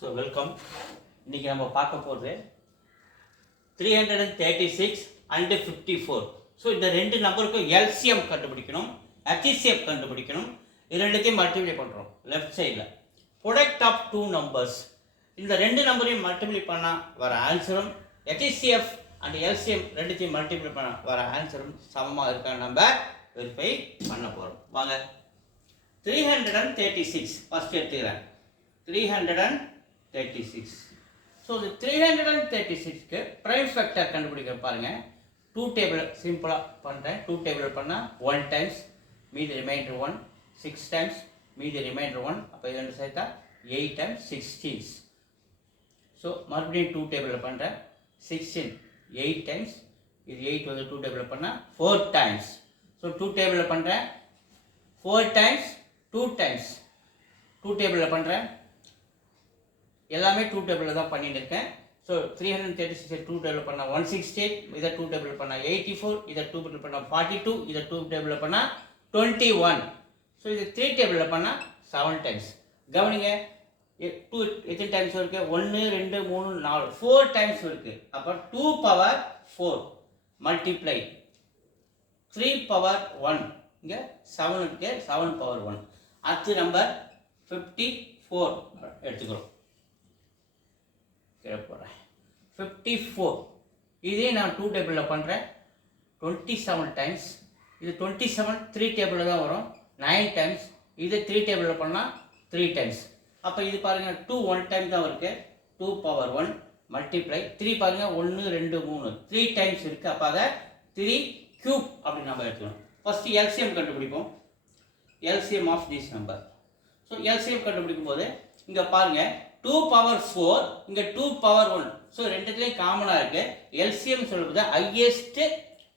So welcome. இன்றைக்கி நம்ம பார்க்க போகிறது 336 அண்டு 54. ஸோ இந்த ரெண்டு நம்பருக்கும் எல்சிஎம் கண்டுபிடிக்கணும், HCF கண்டுபிடிக்கணும். இது ரெண்டுத்தையும் மல்டிப்ளை பண்ணுறோம் லெஃப்ட் சைடில். ப்ராடக்ட் ஆஃப் டூ நம்பர்ஸ், இந்த ரெண்டு நம்பரையும் மல்டிப்ளை பண்ணால் வர ஆன்சரும் HCF அண்ட் எல்சிஎம் ரெண்டுத்தையும் மல்டிப்ளை பண்ண வர ஆன்சரும் சமமாக இருக்கான்னு நம்ம வெரிஃபை பண்ண போகிறோம். வாங்க. 336 ஃபஸ்ட் எடுத்துக்கிறேன். 336. ஸோ இந்த 336க்கு ப்ரைம் ஃபேக்டர் கண்டுபிடிக்க பாருங்கள். 2 டேபிள் சிம்பிளாக பண்ணுறேன். 2 டேபிள் பண்ணால் 1 டைம்ஸ், மீதி ரிமைண்டர் 1, 6 டைம்ஸ், மீதி ரிமைண்டர் 1, அப்போ இது ரெண்டு சேர்த்தா 8 டைம்ஸ் 16. ஸோ மறுபடியும் 2 டேபிளில் பண்ணுறேன். 16 8 டைம்ஸ், இது 8 வந்து 2 டேபிளில் பண்ணால் 4 டைம்ஸ். ஸோ 2 டேபிளில் பண்ணுறேன். 4 டைம்ஸ் 2 டைம்ஸ் 2 டேபிளில் பண்ணுறேன். எல்லாமே 2 டேபிளில் தான் பண்ணிட்டு இருக்கேன். ஸோ 336 2 டேபிள் பண்ணால் 168, இதை 2 டேபிள் பண்ணால் 84, இதை 2 டேபிள் பண்ணால் 42, இதை 2 டேபிளில் பண்ணால் 21. ஸோ இது 3 டேபிளில் பண்ணால் 7 டைம்ஸ். கவனிங்க, 2 எத்தனை டைம்ஸ் இருக்குது? 1 2 3 4 4 டைம்ஸ் இருக்குது. அப்போ 2 பவர் 4 மல்டிப்ளை 3 பவர் 1, இங்கே 7 இருக்குது, 7 பவர் 1. அடுத்து நம்பர் 54 எடுத்துக்கிறோம். போடுறேன் 54. இதே நான் 2 டேபிளில் பண்ணுறேன். 27 டைம்ஸ், இது 27 3 டேபிளில் தான் வரும், 9 டைம்ஸ். இது 3 டேபிளில் பண்ணால் 3 டைம்ஸ். அப்போ இது பாருங்கள் 2 1 டைம் தான் இருக்குது. 2 பவர் 1 மல்டிப்ளை 3 பாருங்கள் 1 2 3 3 டைம்ஸ் இருக்குது. அப்போ அதை 3 கியூப் அப்படின்னு நம்ம எடுத்துக்கணும். ஃபஸ்ட்டு எல்சிஎம் கண்டுபிடிப்போம். LCM of this number. So LCM கண்டுபிடிக்கும் போது இங்கே பாருங்கள் 2 பவர் 4, இங்கே 2 பவர் 1. ஸோ ரெண்டுத்துலேயும் காமனாக இருக்குது. எல்சிஎம் சொல்லும்போது ஹையஸ்ட்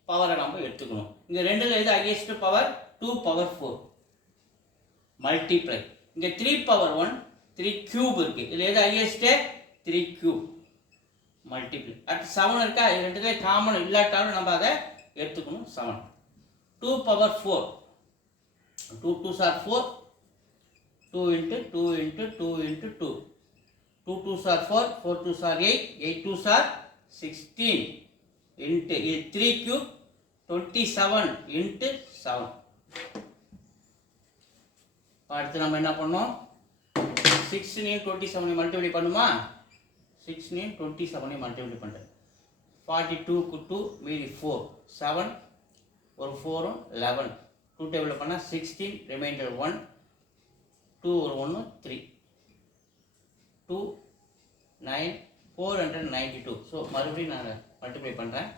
பவரை நம்ம எடுத்துக்கணும். இங்கே ரெண்டில் எது ஹையஸ்ட் பவர்? 2 பவர் 4 மல்டிப்ளை இங்கே 3 பவர் 1 3 கியூப் இருக்குது. இதில் எது ஹையஸ்ட்டு? 3 cube multiply. அடுத்து 7 இருக்கா? இது ரெண்டுத்துலேயும் காமன் இல்லாட்டாலும் நம்ம அதை எடுத்துக்கணும். 7 2 power 4 2 2s are 4, 2 into 2 into 2 into 2, 2 2s are 4, 4 2s are 8, 8 2s are 16 into 3 cube 27 into 7. அடுத்து நம்ம என்ன பண்ணோம்? 16 27 மல்டிப்ளை பண்ணுமா? 16 27 மல்டிப்ளை பண்ணுறேன். 42க்கு 2 மீதி 4, 7 ஒரு 4 11. 2 டேபிளில் பண்ணால் 16, ரிமைண்டர் 1, 2 ஒரு 1 3, 2 9 492. ஸோ மறுபடியும் நான் மல்டிப்ளை பண்ணுறேன்.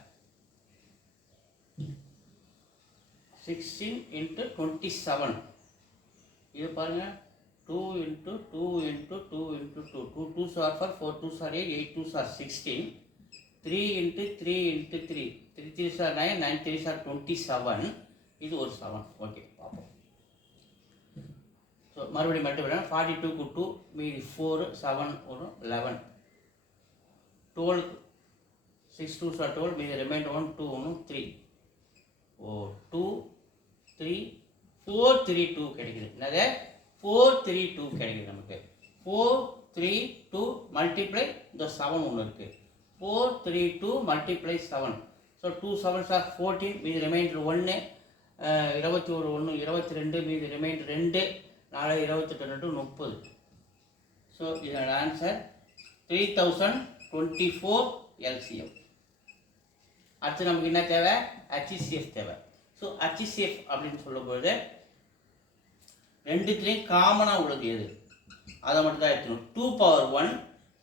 16 into 27, இது பாருங்கள் 2 into 2 into 2 into 2, 2 2s are 4, 4 2s are 8, 8 2s are 16, 3 into 3 into 3, 3 3s are 9, 9 3s are 27, இது ஒரு 7. ஓகே, பார்ப்போம். ஸோ மறுபடியும் மல்டிப்ளை 42க்கு 2 மீதி 4, 7 ஒரு 11, 12 6 2s are 12, மீதி ரிமைண்டர் 1 2 1 3, 2 3 4 3 2 கிடைக்குது. என்னது? 4 3 2 கிடைக்குது நமக்கு. 4 3 2 மல்டிப்ளை இந்த 7 ஒன்று இருக்குது. 4 3 2 மல்டிப்ளை 7. ஸோ 2 7s are 14, மீதி ரிமைண்டர் 1, 21 1 22, மீதி ரிமைண்டர் 2, 4 28 2 30. ஸோ இதோட ஆன்சர் 3024 LCM. அடுத்து நமக்கு என்ன தேவை? HCF தேவை. ஸோ HCF அப்படின்னு சொல்லும்போது ரெண்டுத்துலேயும் காமனாக உள்ளது எது? அதை மட்டும் தான் எடுத்துக்கணும். 2 பவர் 1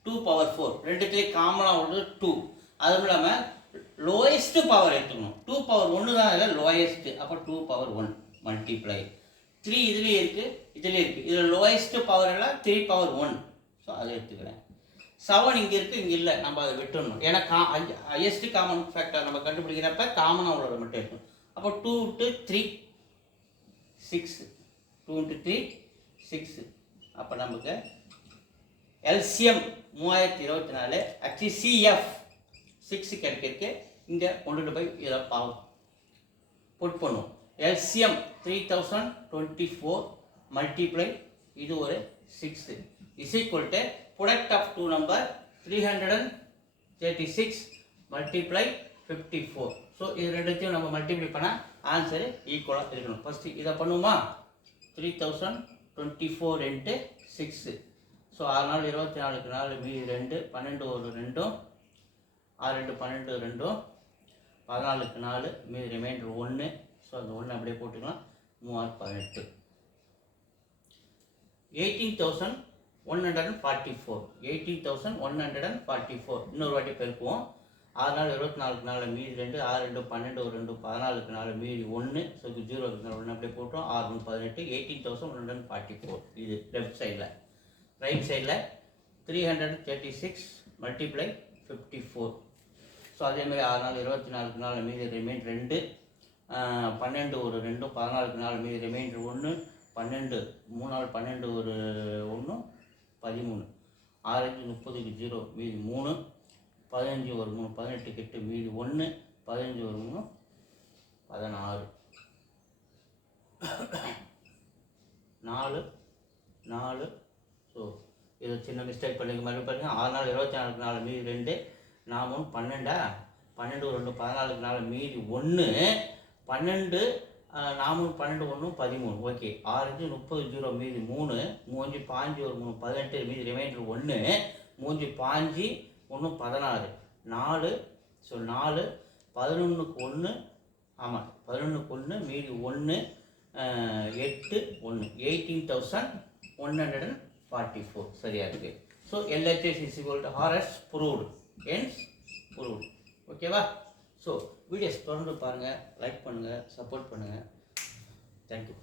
2 பவர் 4 ரெண்டுத்துலேயும் காமனாக உள்ளது 2. அதுவும் இல்லாமல் லோயஸ்ட் பவர் எடுத்துக்கணும். 2 பவர் 1 தான் இதில் லோயஸ்ட். அப்போ 2 பவர் 1 மல்டிப்ளை 3 இதுலேயே இருக்குது, இதுலேயே இருக்குது. இதில் லோயஸ்ட் பவர் எல்லாம் 3 பவர் 1. ஸோ அதை எடுத்துக்கிறேன். 7 இங்கே இருக்குது, இங்கே இல்லை, நம்ம அதை விட்டுடணும். ஏன்னா ஹையஸ்ட் காமன் ஃபேக்டர் நம்ம கண்டுபிடிக்கிறப்ப காமனாக உள்ளதை மட்டும் எடுக்கணும். அப்போ 2 into 3 6, 2 into 3 6. அப்போ நமக்கு எல்சிஎம் 3024, HCF 6 கிடைக்கிறதுக்கு இங்கே கொண்டுட்டு போய் இதை புட் பண்ணுவோம். LCM 3024 மல்டிப்ளை இது ஒரு 6 is equal to product of two number 336 multiply 54. So இது ரெண்டுத்தையும் நம்ம மல்டிப்ளை பண்ணால் ஆன்சரு ஈக்குவலாக இருக்கணும். ஃபஸ்ட்டு இதை பண்ணுவோமா? 3024 இன்ட்டு 6. ஸோ 6 நாள் 24க்கு 4 மீதி 2 12 ஒரு 2 6 2 12 2 14க்கு 4 மீதி ரிமைண்டர் 1. ஸோ அந்த 1 அப்படியே போட்டுக்கலாம். 3 18 18,144 18,144. இன்னொரு வாட்டி பெருக்குவோம். 6 நாள் 24க்கு 4 மீதி 2 6 2 12 ஒரு 2 14க்கு 4 மீதி 1. ஸோ 0 1 அப்படியே போட்டோம். 6 18 18,144. இது லெஃப்ட் சைடில். ரைட் சைடில் 336 மல்டிப்ளை 54. ஸோ அதேமாதிரி 6 நாள் 24க்கு 4 மீதி ரிமைண்டர் 2 12 ஒரு 2 14க்கு 4 மீதி ரிமைண்டர் 1 12 3 நாள் 12 ஒரு 1 13 6 30க்கு 0 மீதி 3 15 ஒரு 3 18க்கு 8 மீதி 1 15 ஒரு 3 16 4 4. ஸோ இதை சின்ன மிஸ்டேக் பண்ணிக்க மாதிரி பாருங்க. 6 நாள் 24க்கு 4 மீதி 2 நான் 12 12 ஒரு 2 14க்கு 4 மீதி 1 12 4 12 1 13. ஓகே. 6 30 0 மீதி 3 3 5 ஒரு 3 18 மீதி ரிமைண்டர் 1 3 5 1 16 4. ஸோ 4 11க்கு 1 ஆமாம் 11க்கு 1 மீதி 1 8 1 18,144 சரியாக இருக்குது. So LHS is equal to RS proved. Hence proved. ஓகேவா? ஸோ வீடியோஸ் தொடர்ந்து பாருங்கள், லைக் பண்ணுங்கள், சப்போர்ட் பண்ணுங்கள். தேங்க்யூ.